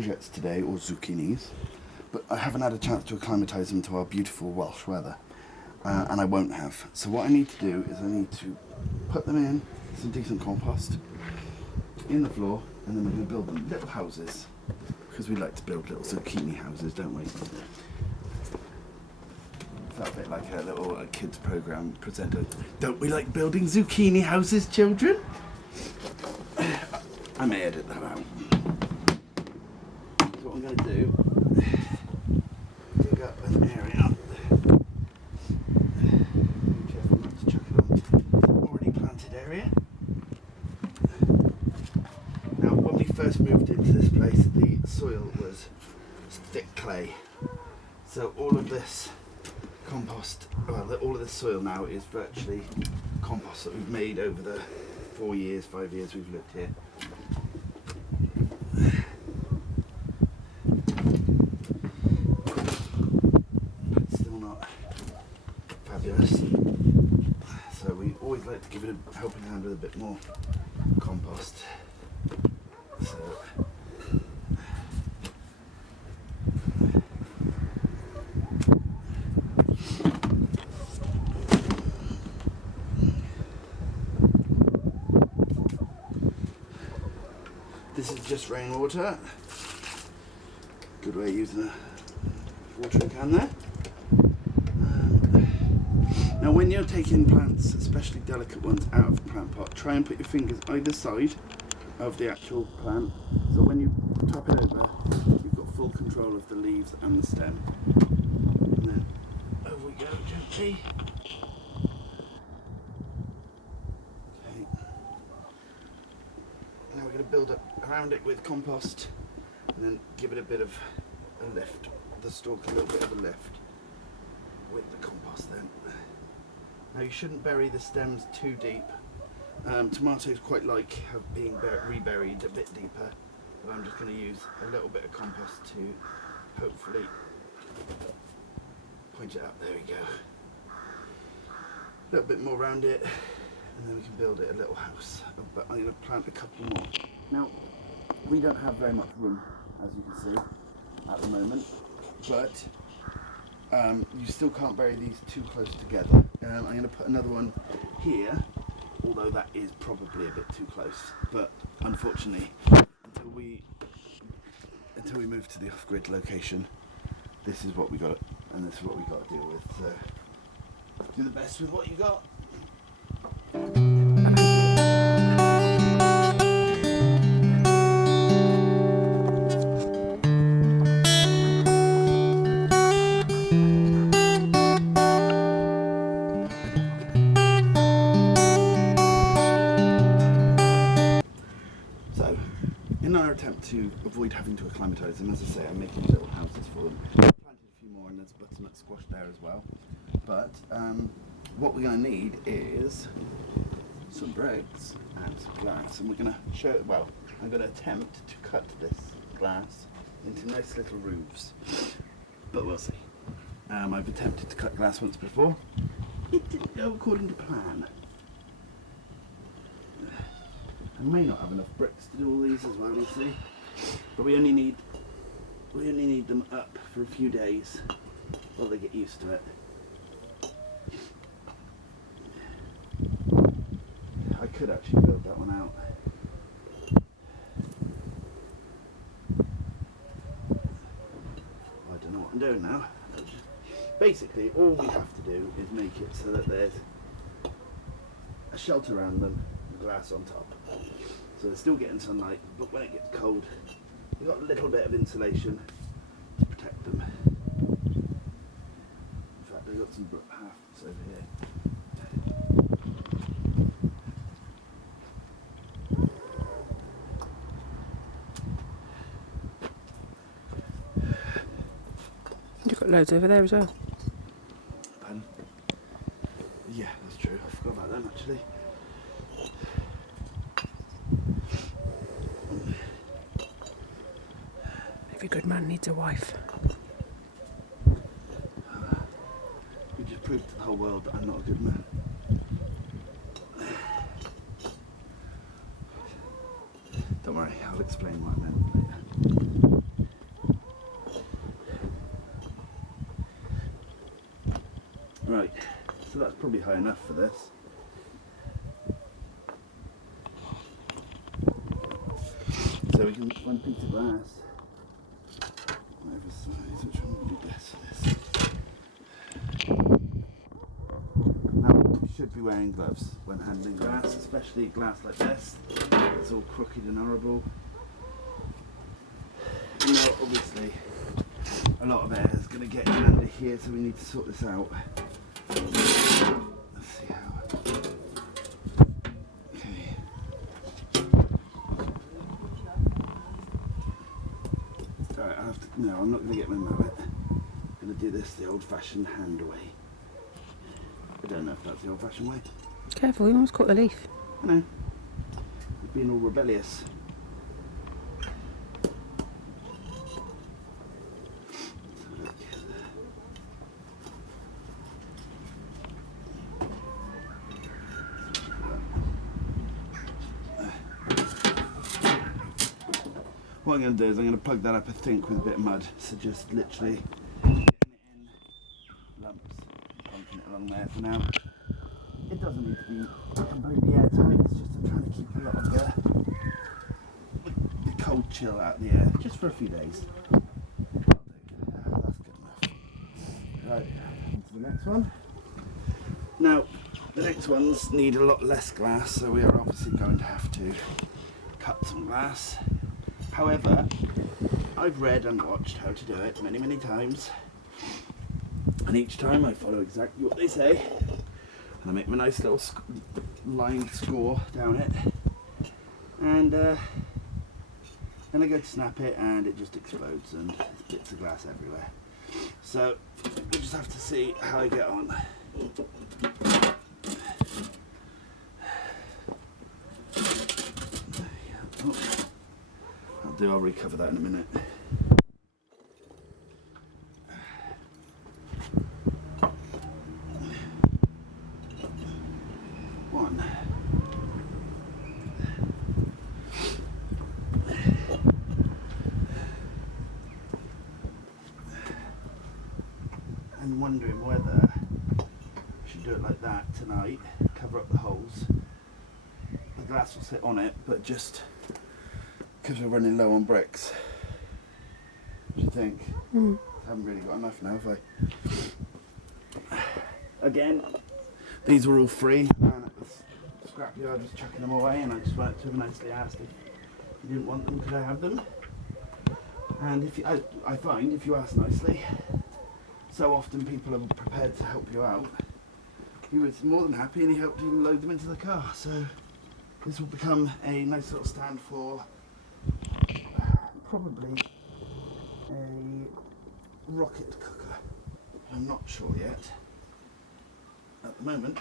courgettes today, or zucchinis, but I haven't had a chance to acclimatise them to our beautiful Welsh weather, and I won't have. So what I need to do is I need to put them in some decent compost in the floor, and then we're going to build them little houses, because we like to build little zucchini houses, don't we? Felt a bit like a little kids program presenter. Don't we like building zucchini houses, children? I may edit that out. So what I'm going to do, dig up an area. Be careful not to chuck it on the already planted area. Now, when we first moved into this place, the soil was thick clay. So all of this compost, well, all of this soil now is virtually compost that we've made over the 5 years we've lived here. But still not fabulous. So we always like to give it a helping hand with a bit more compost. So this is just rainwater. Good way of using a watering can there. Now when you're taking plants, especially delicate ones, out of the plant pot, try and put your fingers either side of the actual plant. So when you top it over, you've got full control of the leaves and the stem. And then over we go gently. Okay. Now we're going to build up around it with compost and then give it a bit of a lift, the stalk a little bit of a lift with the compost then. Now you shouldn't bury the stems too deep. Tomatoes quite like being reburied a bit deeper, but I'm just going to use a little bit of compost to hopefully point it up. There we go. A little bit more around it, and then we can build it a little house. But I'm going to plant a couple more. Now, we don't have very much room, as you can see, at the moment, but you still can't bury these too close together. I'm going to put another one here, although that is probably a bit too close. But unfortunately, until we move to the off-grid location, this is what we got, and this is what we got to deal with. So do the best with what you got. In our attempt to avoid having to acclimatise them, as I say, I'm making little houses for them. I've planted a few more, and there's butternut squash there as well. But what we're going to need is some bricks and some glass, and we're going to show it. Well, I'm going to attempt to cut this glass into nice little roofs, but we'll see. I've attempted to cut glass once before. It didn't go according to plan. I may not have enough bricks to do all these as well, you see. But we only need them up for a few days while they get used to it. I could actually build that one out. I don't know what I'm doing now. Basically, all we have to do is make it so that there's a shelter around them, glass on top. So they're still getting sunlight, but when it gets cold, we've got a little bit of insulation to protect them. In fact, they've got some halves over here. You've got loads over there as well. Pardon? Yeah, that's true. I forgot about them actually. Every good man needs a wife. You just proved to the whole world that I'm not a good man. Don't worry, I'll explain what I meant later. Right, so that's probably high enough for this. So we can one piece of glass over size, which one would be best for this? Now we should be wearing gloves when handling glass, especially glass like this. It's all crooked and horrible. And now obviously a lot of air is going to get in under here, so we need to sort this out. Let's see how. Okay. Alright, I have to. No, I'm not going to get my mallet. I'm going to do this the old-fashioned hand way. I don't know if that's the old-fashioned way. Careful, you almost caught the leaf. I know. I've been all rebellious. What I'm going to do is I'm going to plug that up, I think, with a bit of mud. So just literally getting it in lumps, plonking it along there for now. It doesn't need to be completely airtight, it's just I'm trying to keep a lot of the cold chill out of the air, just for a few days. That's good enough. Right, on to the next one. Now, the next ones need a lot less glass, so we are obviously going to have to cut some glass. However, I've read and watched how to do it many, many times, and each time I follow exactly what they say, and I make my nice little line score down it, and then I go to snap it and it just explodes and there's bits of glass everywhere. So we just have to see how I get on. I'll recover that in a minute. One. I'm wondering whether I should do it like that tonight, cover up the holes. The glass will sit on it, but just because we're running low on bricks. What do you think? I haven't really got enough now, have I? Again, these were all free. Man at the scrapyard, I was chucking them away, and I just went to him and nicely asked if he didn't want them, could I have them? And if you, I find if you ask nicely, so often people are prepared to help you out. He was more than happy, and he helped even load them into the car. So this will become a nice little stand for probably a rocket cooker. I'm not sure yet. At the moment,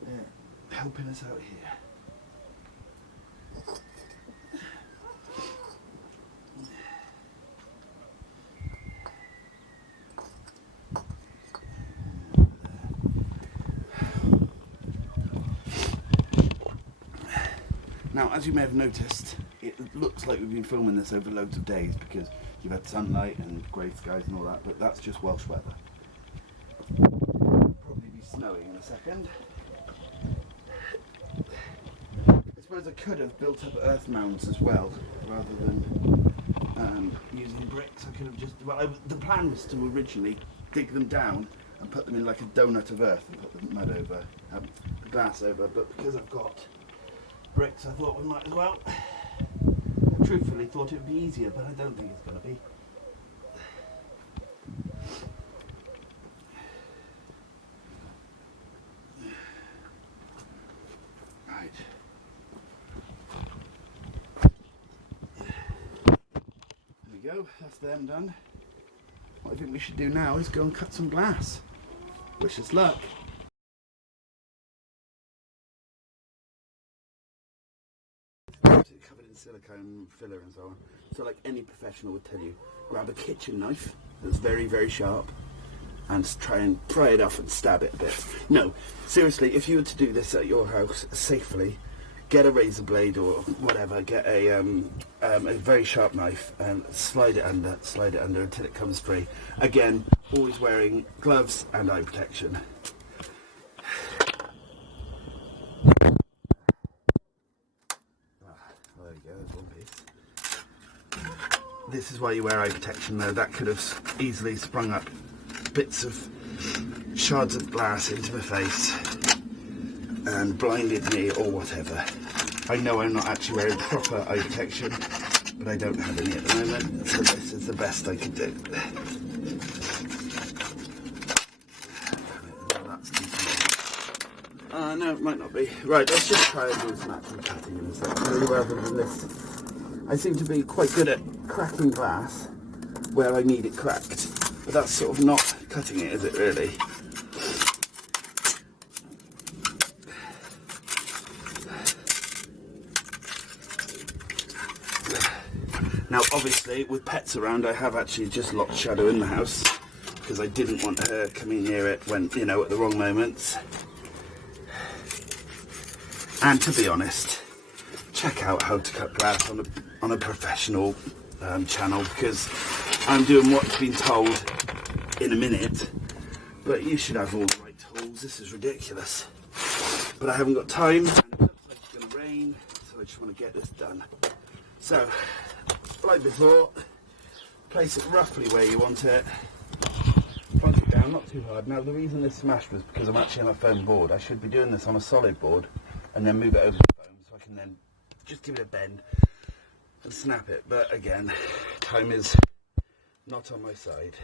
they're helping us out here. Now, as you may have noticed, it looks like we've been filming this over loads of days because you've had sunlight and grey skies and all that, but that's just Welsh weather. It'll probably be snowing in a second. I suppose I could have built up earth mounds as well, rather than using bricks. I could have just, well, the plan was to originally dig them down and put them in like a donut of earth and put the mud over, the glass over, but because I've got bricks, I thought we might as well. I truthfully thought it would be easier, but I don't think it's going to be. Right. There we go, that's them done. What I think we should do now is go and cut some glass. Wish us luck. Covered in silicone filler and so on. So like any professional would tell you, grab a kitchen knife that's very, very sharp and try and pry it off and stab it a bit. No, seriously, if you were to do this at your house safely, get a razor blade or whatever, get a very sharp knife and slide it under until it comes free. Again, always wearing gloves and eye protection. There you go, there's one piece. This is why you wear eye protection though. That could have easily sprung up bits of shards of glass into my face and blinded me or whatever. I know I'm not actually wearing proper eye protection, but I don't have any at the moment, so this is the best I can do. No, it might not be. Right, let's just try and do some actual cutting and stuff, rather than this. I seem to be quite good at cracking glass where I need it cracked, but that's sort of not cutting it, is it really? Now obviously with pets around I have actually just locked Shadow in the house because I didn't want her coming near it when, you know, at the wrong moments. And to be honest, check out how to cut glass on a professional channel, because I'm doing what's been told in a minute, but you should have all the right tools. This is ridiculous. But I haven't got time and it looks like it's going to rain, so I just want to get this done. So, like before, place it roughly where you want it, plonk it down, not too hard. Now the reason this smashed was because I'm actually on a foam board. I should be doing this on a solid board and then move it over the foam so I can then just give it a bend and snap it. But again, time is not on my side.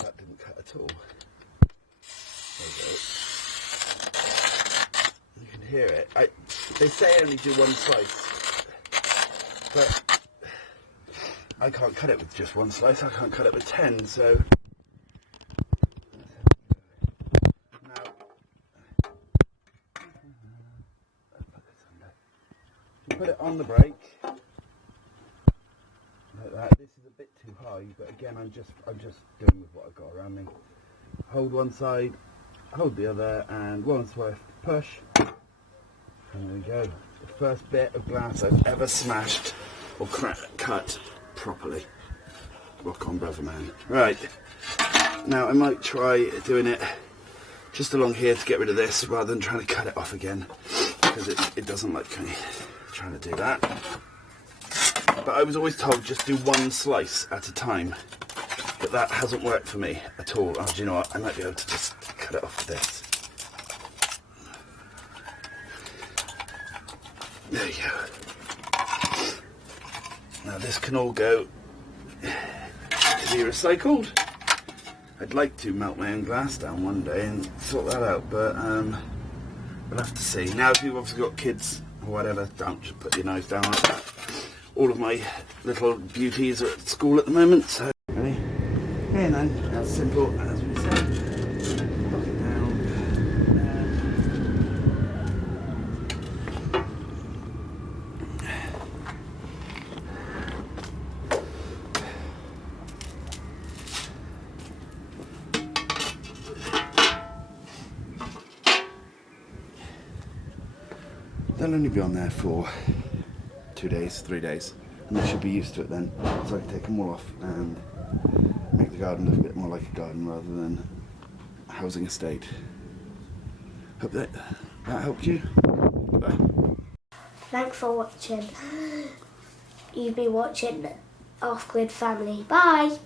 That didn't cut at all. There we go. You can hear it. They say only do one slice, but I can't cut it with just one slice. I can't cut it with 10, so now you put it on the brake like that. This is a bit too high, but again, I'm just doing with what I've got around me. Hold one side, hold the other, and once worth push. And there we go. The first bit of glass I've ever smashed or cut properly. Rock on, brother man. Right. Now I might try doing it just along here to get rid of this rather than trying to cut it off again, because it doesn't like me trying to do that. But I was always told just do one slice at a time. But that hasn't worked for me at all. Oh, do you know what? I might be able to just cut it off with this. There you go. Now this can all go to be recycled. I'd like to melt my own glass down one day and sort that out, but we'll have to see. Now if you've obviously got kids or whatever, don't just put your nose down like that. All of my little beauties are at school at the moment, so ready? Here then, as simple as we said. Lock it down. They'll only be on there for 2 days, 3 days, and they should be used to it then. So I can take them all off and make the garden look a bit more like a garden rather than a housing estate. Hope that helped you. Bye. Thanks for watching. You've been watching Off Grid Family. Bye!